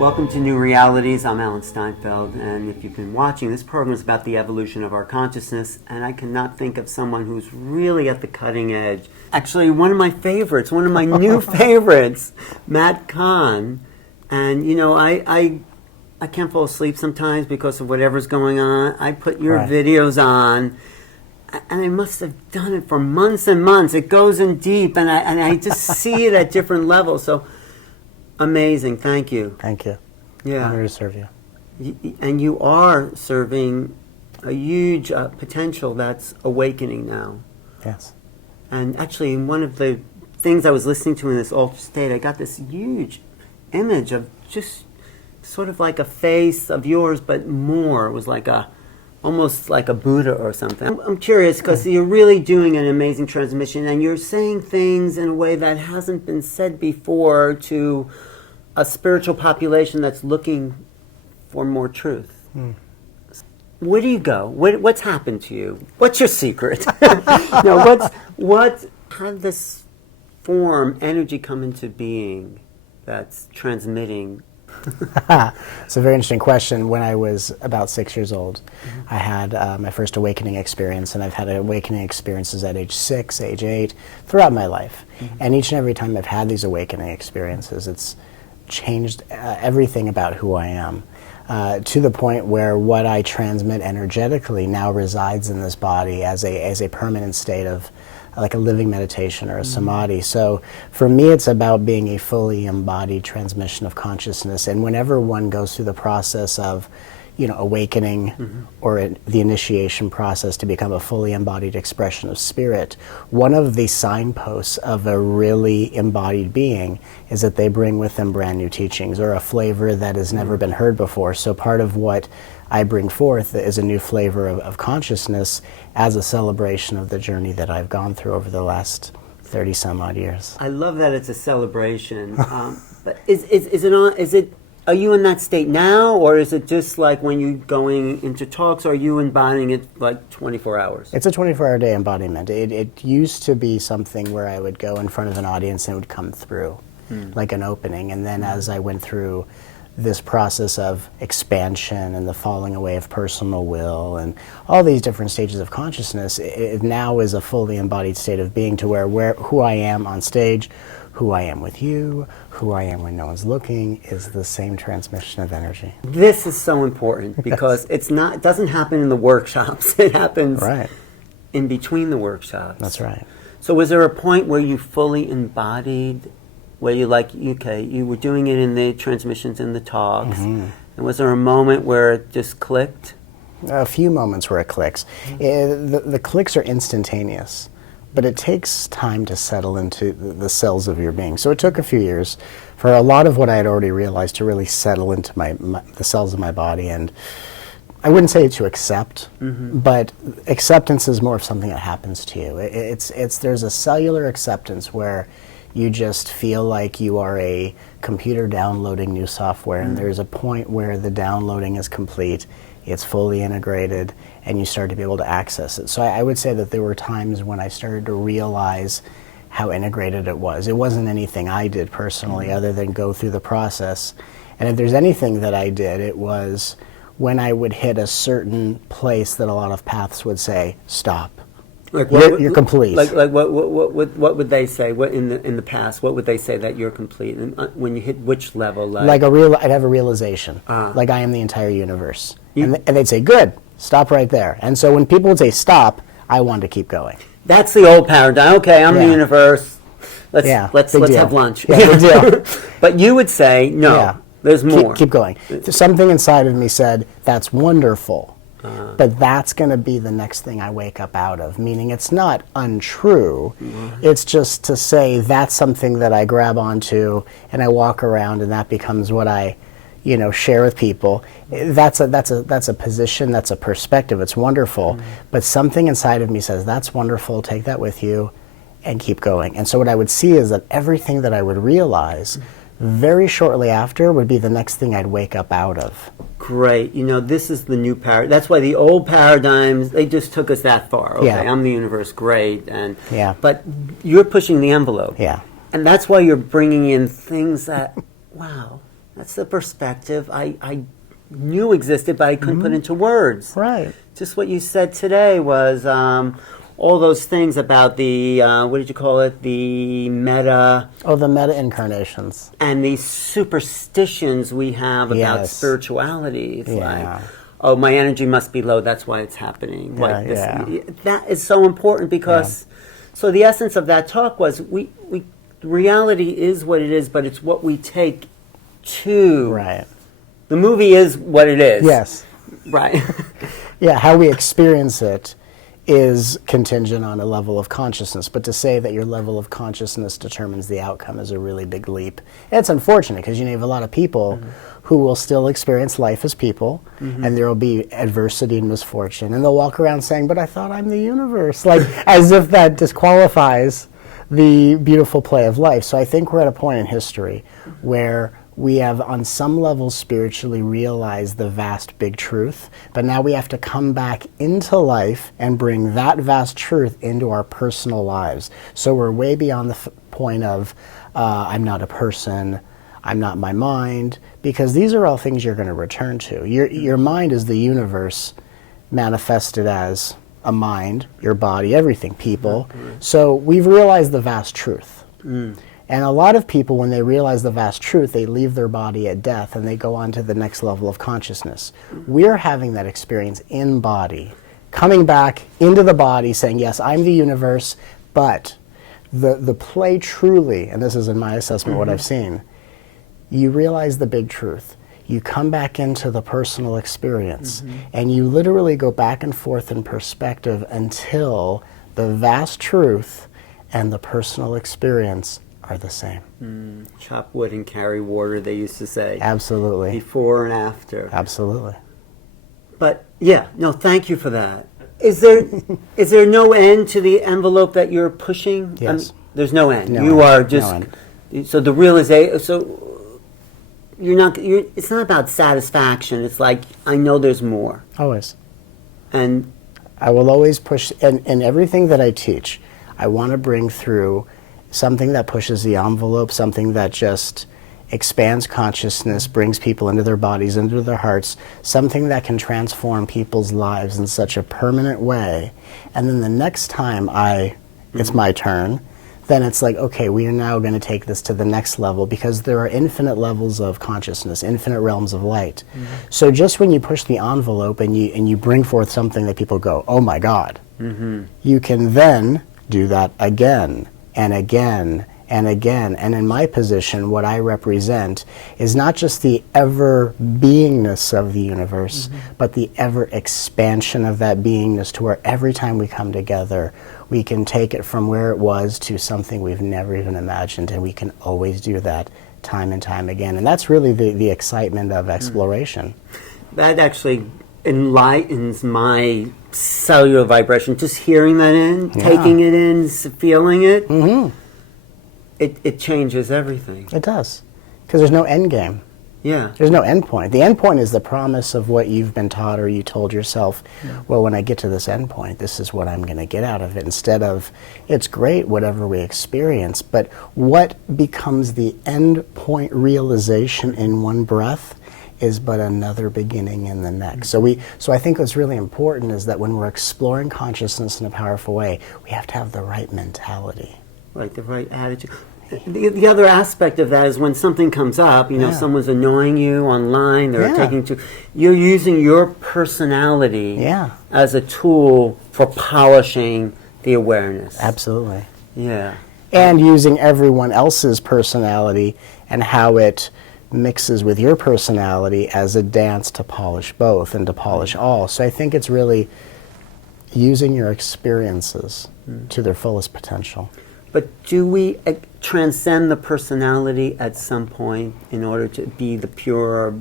Welcome to Newrealities. I'm Alan Steinfeld, and if you've been watching, this program is about the evolution of our consciousness, and I cannot think of someone who's really at the cutting edge. Actually, one of my favorites, one of my new favorites, Matt Kahn. And, you know, I can't fall asleep sometimes because of whatever's going on. I put your videos on, and I must have done it for months and months. It goes in deep, and I just see it at different levels. So, amazing. Thank you. Thank you. Yeah. I'm here to serve you. And you are serving a huge potential that's awakening now. Yes. And actually, one of the things I was listening to in this altered state, I got this huge image of just sort of like a face of yours, but more. It was like almost like a Buddha or something. I'm curious because you're really doing an amazing transmission, and you're saying things in a way that hasn't been said before to a spiritual population that's looking for more truth. Where do you go? What's happened to you? What's your secret? How did this form, energy come into being that's transmitting? It's a very interesting question. When I was about 6 years old, I had my first awakening experience, and I've had awakening experiences at age 6, age 8, throughout my life. And each and every time I've had these awakening experiences, it's changed everything about who I am, to the point where what I transmit energetically now resides in this body as a permanent state of like a living meditation or a samadhi. So for me, it's about being a fully embodied transmission of consciousness. And whenever one goes through the process of, awakening or the initiation process to become a fully embodied expression of spirit, one of the signposts of a really embodied being is that they bring with them brand new teachings or a flavor that has never been heard before. So part of what I bring forth is a new flavor of consciousness as a celebration of the journey that I've gone through over the last 30 some odd years. I love that it's a celebration. But are you in that state now, or is it just like when you're going into talks, or are you embodying it like 24 hours? It's a 24-hour day embodiment. It used to be something where I would go in front of an audience and it would come through like an opening. And then as I went through this process of expansion and the falling away of personal will and all these different stages of consciousness, it now is a fully embodied state of being to where who I am on stage, who I am with you, who I am when no one's looking, is the same transmission of energy. This is so important because it doesn't happen in the workshops. It happens in between the workshops. That's right. So was there a point where you fully embodied, where you you were doing it in the transmissions and the talks, and was there a moment where it just clicked? A few moments where it clicks. The clicks are instantaneous, but it takes time to settle into the cells of your being. So it took a few years for a lot of what I had already realized to really settle into the cells of my body. And I wouldn't say to accept, but acceptance is more of something that happens to you. There's a cellular acceptance where you just feel like you are a computer downloading new software, and there's a point where the downloading is complete, it's fully integrated, and you start to be able to access it. So I would say that there were times when I started to realize how integrated it was. It wasn't anything I did personally other than go through the process. And if there's anything that I did, it was when I would hit a certain place that a lot of paths would say, stop. Like you're complete. Like what would they say? What in the past? What would they say that you're complete? And when you hit which level? I'd have a realization. Like I am the entire universe. And they'd say, good, stop right there. And so when people would say stop, I wanted to keep going. That's the old paradigm. Okay, I'm the universe. Let's have lunch. Yeah, big deal. But you would say no. There's more. Keep going. Something inside of me said, that's wonderful. But that's going to be the next thing I wake up out of, meaning it's not untrue. It's just to say that's something that I grab onto and I walk around, and that becomes what I share with people. That's a position, that's a perspective. It's wonderful, but something inside of me says that's wonderful. Take that with you, and keep going. And so what I would see is that everything that I would realize very shortly after would be the next thing I'd wake up out of. Great. This is the new paradigm. That's why the old paradigms, they just took us that far. Okay, Yeah. I'm the universe, great. Yeah. But you're pushing the envelope. Yeah. And that's why you're bringing in things that, wow, that's the perspective I knew existed, but I couldn't put into words. Right. Just what you said today was all those things about the, what did you call it, the meta... Oh, the meta-incarnations. And these superstitions we have about Yes. spirituality. It's Yeah. like, oh, my energy must be low, that's why it's happening. Yeah, Like this, yeah. That is so important because, so the essence of that talk was, reality is what it is, but it's what we take to. Right. The movie is what it is. Yes. Right. Yeah, how we experience it is contingent on a level of consciousness. But to say that your level of consciousness determines the outcome is a really big leap. And it's unfortunate because you have a lot of people who will still experience life as people, and there will be adversity and misfortune, and they'll walk around saying, but I thought I'm the universe, like as if that disqualifies the beautiful play of life. So I think we're at a point in history where we have on some level spiritually realized the vast big truth, but now we have to come back into life and bring that vast truth into our personal lives. So we're way beyond the point of I'm not a person, I'm not my mind, because these are all things you're going to return to. Your mind is the universe manifested as a mind, your body, everything, people. So we've realized the vast truth. And a lot of people, when they realize the vast truth, they leave their body at death and they go on to the next level of consciousness. We're having that experience in body, coming back into the body saying, yes, I'm the universe, but the play truly, and this is in my assessment what I've seen, you realize the big truth. You come back into the personal experience and you literally go back and forth in perspective until the vast truth and the personal experience are the same. Chop wood and carry water, they used to say. Absolutely. Before and after. Absolutely. But yeah, no, thank you for that. Is there no end to the envelope that you're pushing? Yes. There's no end. No You end. are just No end. so the realization. So it's not about satisfaction. It's like I know there's more. Always. And I will always push, and in everything that I teach, I want to bring through something that pushes the envelope, something that just expands consciousness, brings people into their bodies, into their hearts, something that can transform people's lives in such a permanent way. And then the next time it's my turn, then it's like, okay, we are now going to take this to the next level because there are infinite levels of consciousness, infinite realms of light. So just when you push the envelope and you bring forth something that people go, oh my God, you can then do that again and again and again. And in my position, what I represent is not just the ever-beingness of the universe, but the ever-expansion of that beingness to where every time we come together, we can take it from where it was to something we've never even imagined, and we can always do that time and time again. And that's really the excitement of exploration. that actually enlightens my cellular vibration. Just hearing that in, taking it in, feeling it, it changes everything. It does, because there's no end game. Yeah. There's no end point. The end point is the promise of what you've been taught or you told yourself, well, when I get to this end point, this is what I'm going to get out of it, instead of, it's great, whatever we experience, but what becomes the end point realization in one breath is but another beginning in the next. So I think what's really important is that when we're exploring consciousness in a powerful way, we have to have the right mentality. Like the right attitude. The other aspect of that is when something comes up, someone's annoying you online, you're using your personality as a tool for polishing the awareness. Absolutely. Yeah. And using everyone else's personality and how it mixes with your personality as a dance to polish both and to polish all. So I think it's really using your experiences to their fullest potential. But do we transcend the personality at some point in order to be the pure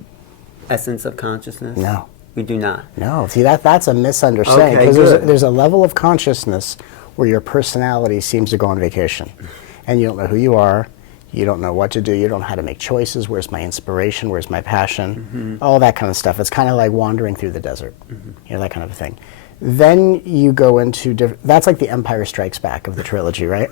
essence of consciousness? No. We do not. No. See, that's a misunderstanding. Okay, Because there's a level of consciousness where your personality seems to go on vacation. And you don't know who you are. You don't know what to do. You don't know how to make choices. Where's my inspiration? Where's my passion? All that kind of stuff. It's kind of like wandering through the desert. That kind of a thing. Then you go into that's like the Empire Strikes Back of the trilogy, right?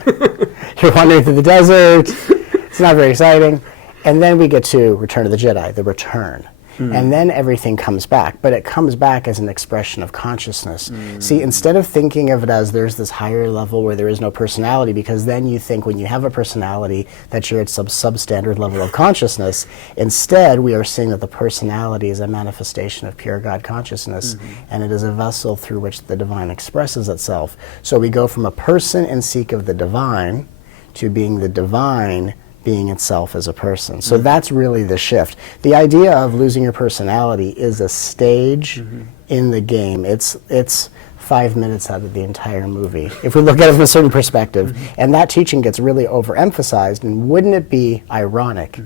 You're wandering through the desert. It's not very exciting. And then we get to Return of the Jedi, the return. And then everything comes back, but it comes back as an expression of consciousness. See, instead of thinking of it as there's this higher level where there is no personality, because then you think when you have a personality that you're at some substandard level of consciousness, instead we are seeing that the personality is a manifestation of pure God consciousness, and it is a vessel through which the divine expresses itself. So we go from a person and seek of the divine to being the divine being itself as a person. So that's really the shift. The idea of losing your personality is a stage in the game. It's 5 minutes out of the entire movie, if we look at it from a certain perspective. And that teaching gets really overemphasized, and wouldn't it be ironic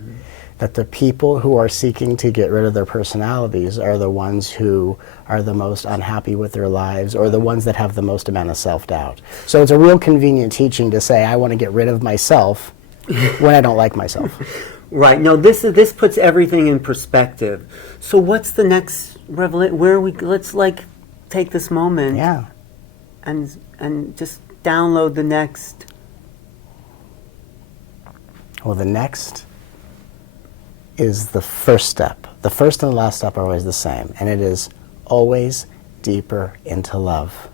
that the people who are seeking to get rid of their personalities are the ones who are the most unhappy with their lives, or the ones that have the most amount of self-doubt? So it's a real convenient teaching to say, I want to get rid of myself when I don't like myself. Right. No, this puts everything in perspective. So what's the next revelation? Where are we? Let's take this moment. Yeah. And just download the next. Well, the next is the first step. The first and the last step are always the same, and it is always deeper into love.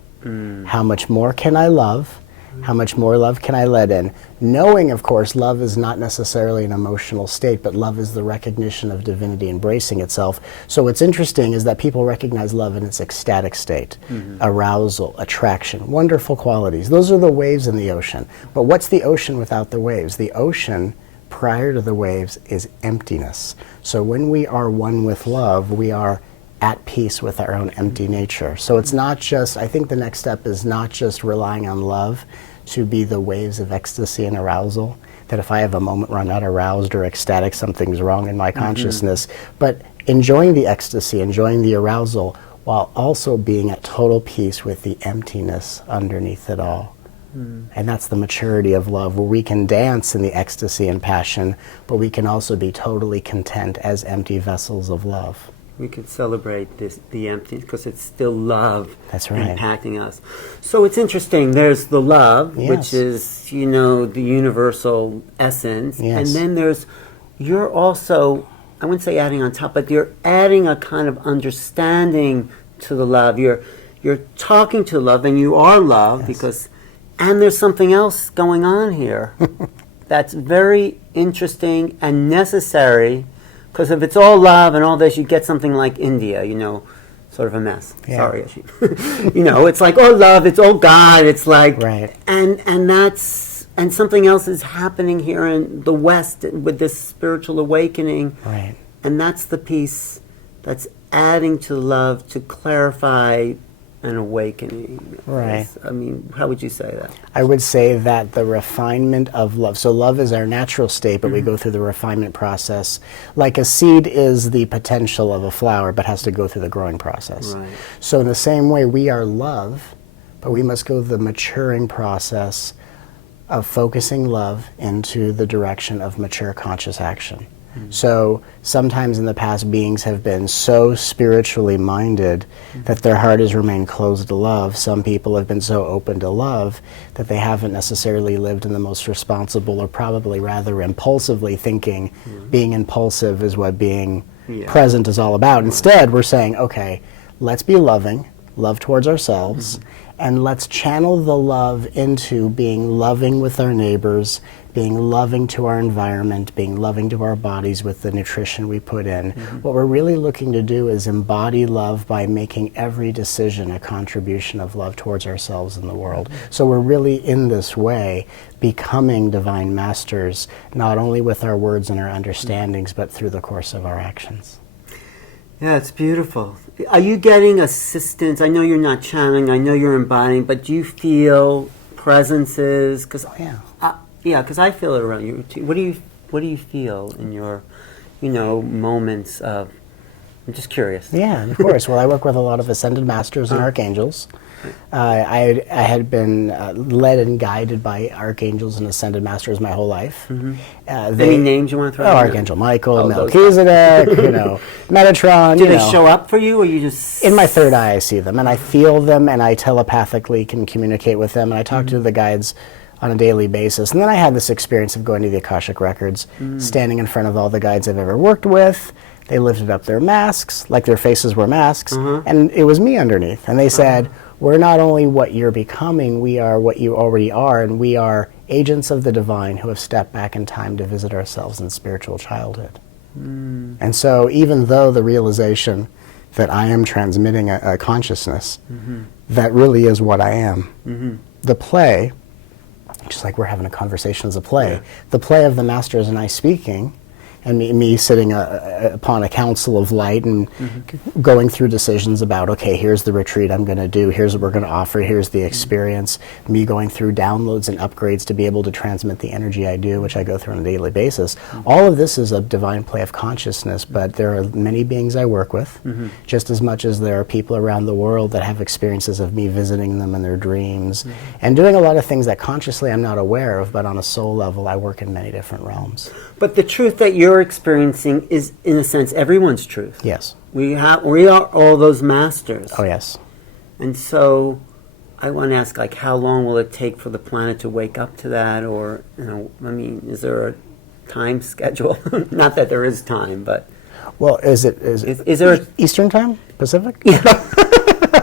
How much more can I love? How much more love can I let in? Knowing, of course, love is not necessarily an emotional state, but love is the recognition of divinity embracing itself. So what's interesting is that people recognize love in its ecstatic state, arousal, attraction, wonderful qualities. Those are the waves in the ocean. But what's the ocean without the waves? The ocean, prior to the waves, is emptiness. So when we are one with love, we are at peace with our own empty nature. So it's not just, I think the next step is not just relying on love to be the waves of ecstasy and arousal, that if I have a moment where I'm not aroused or ecstatic, something's wrong in my consciousness, but enjoying the ecstasy, enjoying the arousal, while also being at total peace with the emptiness underneath it all. And that's the maturity of love, where we can dance in the ecstasy and passion, but we can also be totally content as empty vessels of love. We could celebrate the empty, because it's still love. That's right. Impacting us. So it's interesting. There's the love, Yes. which is, the universal essence. Yes. And then you're also, I wouldn't say adding on top, but you're adding a kind of understanding to the love. You're talking to love, and you are love, Yes. and there's something else going on here that's very interesting and necessary. Because if it's all love and all this, you get something like India, sort of a mess. Yeah. Sorry, it's like all love, it's all God, it's like, Right. and something else is happening here in the West with this spiritual awakening, Right. and that's the piece that's adding to love to clarify an awakening. Right. I mean, how would you say that? I would say that the refinement of love, so love is our natural state, but we go through the refinement process. Like a seed is the potential of a flower, but has to go through the growing process. Right. So in the same way, we are love, but we must go through the maturing process of focusing love into the direction of mature conscious action. So sometimes in the past, beings have been so spiritually minded that their heart has remained closed to love. Some people have been so open to love that they haven't necessarily lived in the most responsible, or probably rather impulsively thinking being impulsive is what being present is all about. Instead, we're saying, okay, let's be loving, love towards ourselves, and let's channel the love into being loving with our neighbors, being loving to our environment, being loving to our bodies with the nutrition we put in. What we're really looking to do is embody love by making every decision a contribution of love towards ourselves and the world. So we're really, in this way, becoming divine masters, not only with our words and our understandings, but through the course of our actions. Yeah, it's beautiful. Are you getting assistance? I know you're not channeling, I know you're embodying, but do you feel presences? Because yeah. because I feel it around you too. What do you feel in your, moments of? I'm just curious. Yeah, of course. Well, I work with a lot of ascended masters and archangels. I had been led and guided by archangels and ascended masters my whole life. Any names you want to throw out? Archangel Michael, Melchizedek, Metatron. Do they show up for you, or you just... In my third eye, I see them, and I feel them, and I telepathically can communicate with them, and I talk to the guides on a daily basis. And then I had this experience of going to the Akashic Records, standing in front of all the guides I've ever worked with. They lifted up their masks, like their faces were masks, and it was me underneath. And they said, we're not only what you're becoming, we are what you already are, and we are agents of the divine who have stepped back in time to visit ourselves in spiritual childhood. And so even though the realization that I am transmitting a consciousness, that really is what I am, the play, just like we're having a conversation as a play, the play of the masters and I speaking, and me sitting upon a council of light and going through decisions about, okay, here's the retreat I'm going to do, here's what we're going to offer, here's the experience, me going through downloads and upgrades to be able to transmit the energy I do, which I go through on a daily basis. All of this is a divine play of consciousness, but there are many beings I work with, just as much as there are people around the world that have experiences of me visiting them in their dreams, and doing a lot of things that consciously I'm not aware of, but on a soul level I work in many different realms. But the truth that you're experiencing is, in a sense, everyone's truth. Yes. We are all those masters. Oh, yes. And so I want to ask, how long will it take for the planet to wake up to that? Or, is there a time schedule? Not that there is time, but... Well, is there Eastern time? Pacific? Yeah.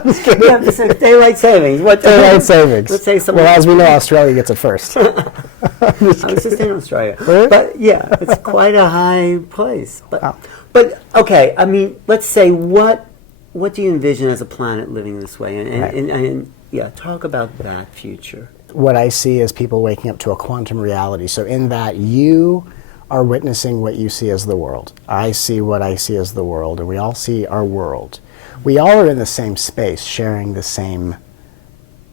Yeah, Pacific. Daylight savings. What daylight savings? Let's say well, as we know, Australia gets it first. I was just in Australia. But yeah, it's quite a high place. But okay, let's say what do you envision as a planet living this way? And talk about that future. What I see is people waking up to a quantum reality. So in that you are witnessing what you see as the world. I see what I see as the world, and we all see our world. We all are in the same space, sharing the same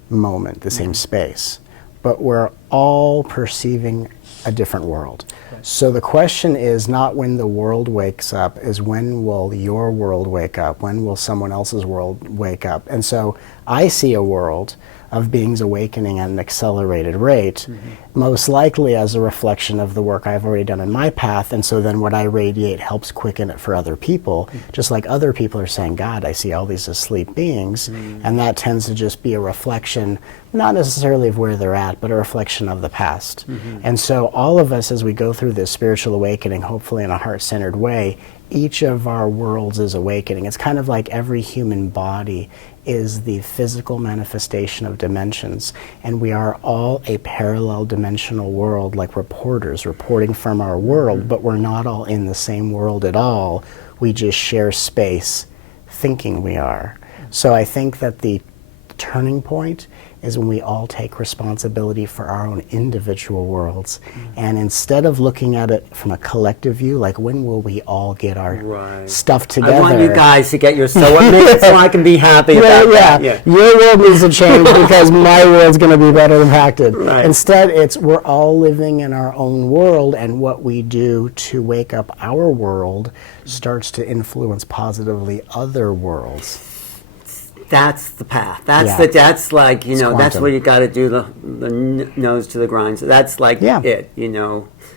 moment, the same space, but we're all perceiving a different world. So the question is not when the world wakes up, is when will your world wake up? When will someone else's world wake up? And so I see a world of beings awakening at an accelerated rate, most likely as a reflection of the work I've already done in my path, and so then what I radiate helps quicken it for other people, just like other people are saying, God, I see all these asleep beings, and that tends to just be a reflection, not necessarily of where they're at, but a reflection of the past. And so all of us, as we go through this spiritual awakening, hopefully in a heart-centered way, each of our worlds is awakening. It's kind of like every human body is the physical manifestation of dimensions, and we are all a parallel dimensional world, like reporters reporting from our world, but we're not all in the same world at all. We just share space thinking we are. So I think that the turning point is when we all take responsibility for our own individual worlds. And instead of looking at it from a collective view, like when will we all get our stuff together? I want you guys to get your so I can be happy about that. Yeah. Your world needs to change because my world's going to be better impacted. Instead, it's we're all living in our own world, and what we do to wake up our world starts to influence positively other worlds. That's the path. That's like, that's what you got to do, the nose to the grind. So that's like it,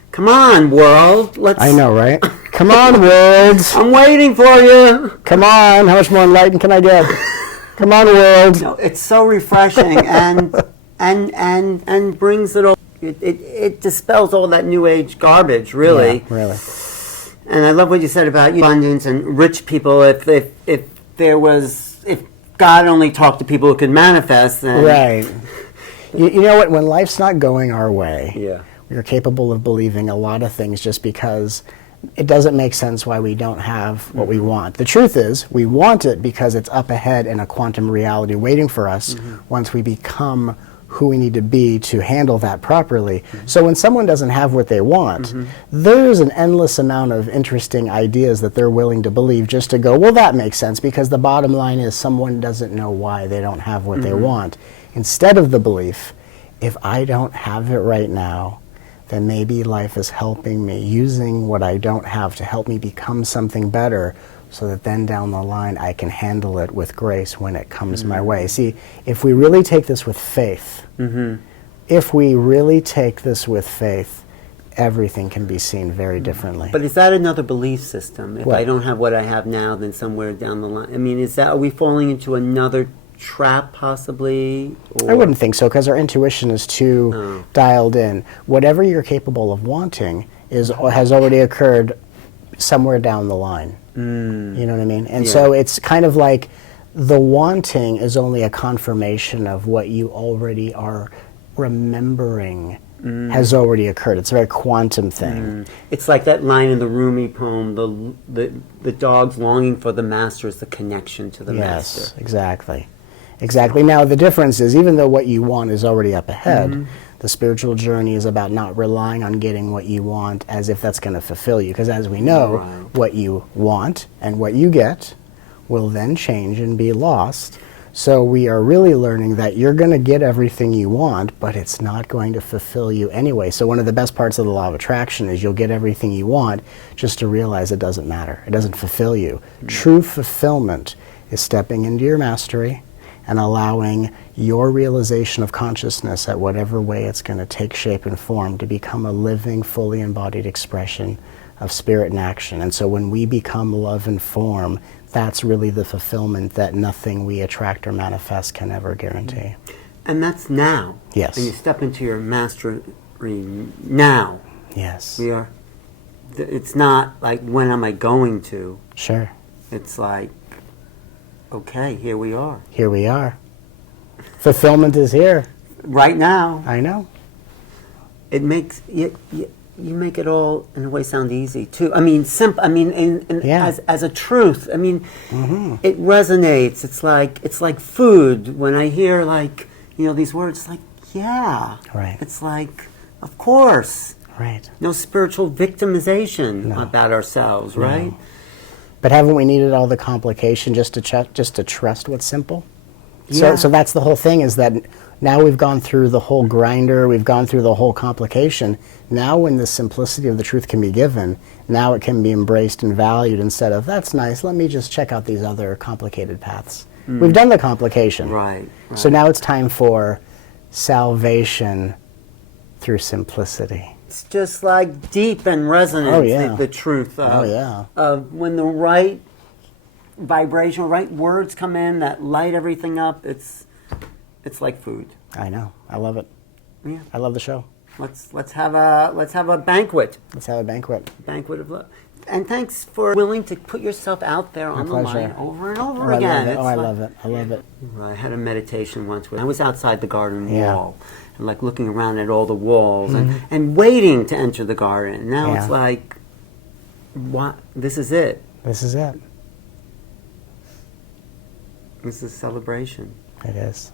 Come on, world. I know, right? Come on, world. I'm waiting for you. Come on. How much more enlightened can I get? Come on, world. It's so refreshing and brings it all. It dispels all that new age garbage, really. Yeah, really. And I love what you said about abundance and rich people. If God only talked to people who could manifest, then... Right. You know what? When life's not going our way, we are capable of believing a lot of things just because it doesn't make sense why we don't have what we want. The truth is, we want it because it's up ahead in a quantum reality waiting for us once we become who we need to be to handle that properly. So when someone doesn't have what they want, there's an endless amount of interesting ideas that they're willing to believe just to go, well, that makes sense, because the bottom line is someone doesn't know why they don't have what they want. Instead of the belief, if I don't have it right now, then maybe life is helping me, using what I don't have to help me become something better, so that then down the line I can handle it with grace when it comes my way. See, if we really take this with faith, if we really take this with faith, everything can be seen very differently. But is that another belief system? If What? I don't have what I have now, then somewhere down the line, I mean, are we falling into another trap possibly? Or? I wouldn't think so, because our intuition is too dialed in. Whatever you're capable of wanting has already occurred somewhere down the line. You know what I mean? And so it's kind of like the wanting is only a confirmation of what you already are remembering has already occurred. It's a very quantum thing. It's like that line in the Rumi poem, the dog's longing for the master is the connection to the master. Yes, exactly. Exactly. Now, the difference is, even though what you want is already up ahead, the spiritual journey is about not relying on getting what you want as if that's going to fulfill you. Because as we know, what you want and what you get will then change and be lost. So we are really learning that you're going to get everything you want, but it's not going to fulfill you anyway. So one of the best parts of the law of attraction is you'll get everything you want, just to realize it doesn't matter. It doesn't fulfill you. True fulfillment is stepping into your mastery and allowing your realization of consciousness, at whatever way it's going to take shape and form, to become a living, fully embodied expression of spirit in action. And so when we become love and form, that's really the fulfillment that nothing we attract or manifest can ever guarantee. And that's now. Yes. And you step into your mastery now. Yes. It's not like, when am I going to? Sure. It's like, okay, here we are. Here we are. Fulfillment is here. Right now. I know. It makes you make it all in a way sound easy too. I mean, simple. I mean, as a truth. I mean, it resonates. It's like food. When I hear these words, it's like, yeah. Right. It's like, of course. Right. No spiritual victimization about ourselves, right? No. But haven't we needed all the complication just to trust what's simple? Yeah. So that's the whole thing, is that now we've gone through the whole grinder, we've gone through the whole complication. Now when the simplicity of the truth can be given, now it can be embraced and valued, instead of, that's nice, let me just check out these other complicated paths. We've done the complication. Right. So now it's time for salvation through simplicity. It's just like deep and resonant, the truth. When the right vibration, right words come in that light everything up, it's like food. I know. I love it. Yeah. I love the show. Let's have a banquet. Let's have a banquet. Banquet of love. And thanks for willing to put yourself out there on the line over and over again. I love it. I love it. I had a meditation once where I was outside the garden wall and like looking around at all the walls and waiting to enter the garden. Now it's like, what? This is it. This is it. This is celebration. It is.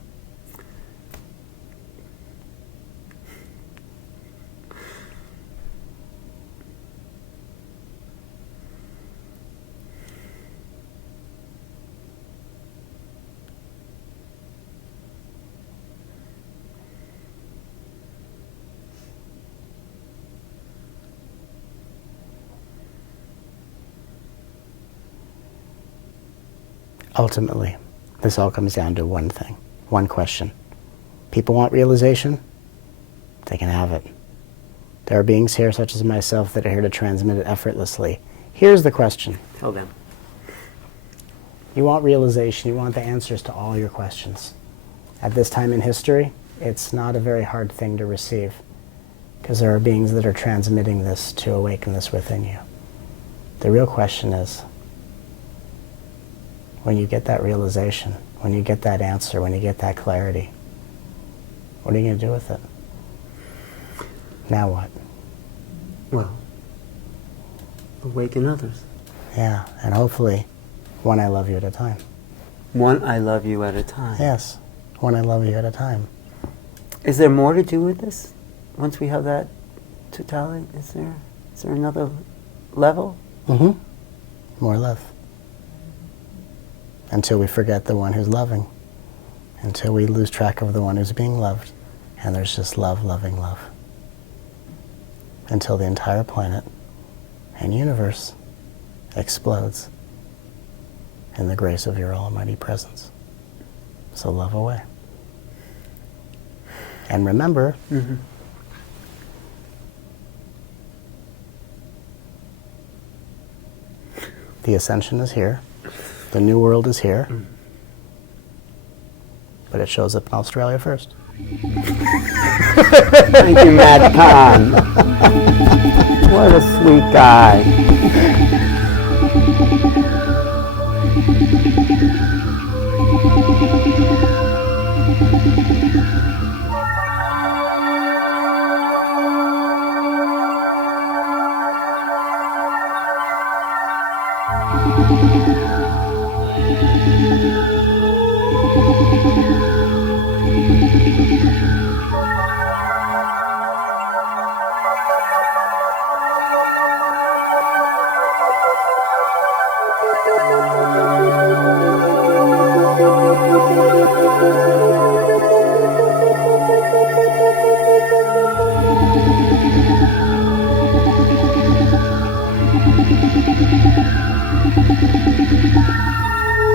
Ultimately, this all comes down to one thing, one question. People want realization? They can have it. There are beings here, such as myself, that are here to transmit it effortlessly. Here's the question. Tell them. You want realization, you want the answers to all your questions. At this time in history, it's not a very hard thing to receive, because there are beings that are transmitting this to awaken this within you. The real question is, when you get that realization, when you get that answer, when you get that clarity, what are you going to do with it? Now what? Well, awaken others. Yeah, and hopefully, one I love you at a time. One I love you at a time. Yes, one I love you at a time. Is there more to do with this? Once we have that totality, is there another level? Mm-hmm. More love. Until we forget the one who's loving. Until we lose track of the one who's being loved. And there's just love, loving love. Until the entire planet and universe explodes in the grace of your almighty presence. So love away. And remember, the ascension is here. The new world is here. But it shows up in Australia first. Thank you, Matt Kahn. What a sweet guy.